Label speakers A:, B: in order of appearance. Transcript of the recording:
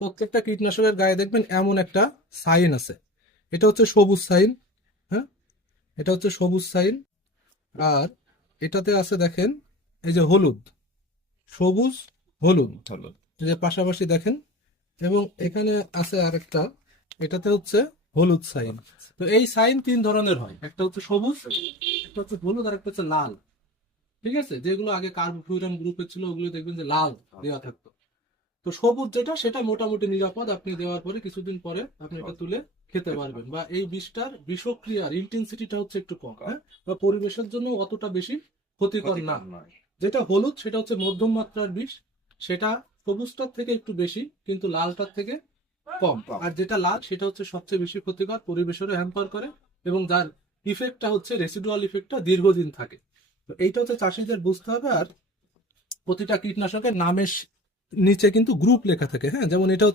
A: প্রত্যেকটা কীটনাশকের গায়ে দেখবেন এমন একটা সাইন আছে। এটা হচ্ছে সবুজ সাইন হ্যাঁ? এটা হচ্ছে সবুজ সাইন। আর এটাতে আছে দেখেন এই যে হলুদ সবুজ হলুদ।
B: হলো
A: এই যে পাশাপাশি দেখেন এবং এখানে আছে আরেকটা এটাতে হচ্ছে হলুদ সাইন। তো এই সাইন তিন ধরনের হয় একটা হচ্ছে সবুজ একটা হচ্ছে হলুদ আর একটা হচ্ছে লাল। ঠিক আছে? যেগুলো আগে কার্বোফিউরান গ্রুপে ছিল ওগুলো দেখবেন যে লাল দেওয়া থাকতো। তো সবুজ যেটা সেটা মোটামুটি নিরাপদ। আপনি দেওয়ার পরে কিছুদিন পরে আপনি এটা তুলে খেতে পারবেন। বা এই বিষটার বিষক্রিয়ার ইন্টেন্সিটিটা হচ্ছে একটু কম হ্যাঁ? বা পরিবেশের জন্য অতটা বেশি ক্ষতিকর না। যেটা হলুদ সেটা হচ্ছে মধ্যম মাত্রার বিষ। সেটা সবুজটার থেকে একটু বেশি কিন্তু লালটার থেকে কম।
B: কম।
A: আর যেটা লাল সেটা হচ্ছে সবচেয়ে বেশি ক্ষতিকর পরিবেশেরও হ্যাম্পার করে এবং যার ইফেক্টটা হচ্ছে রেসিডুয়াল ইফেক্টটা দীর্ঘদিন থাকে। তো এইটা হচ্ছে চাষিদের বুঝতে হবে আর প্রতিটা কীটনাশকের নামের নিচে কিন্তু গ্রুপ লেখা থাকে হ্যাঁ? যেমন এটা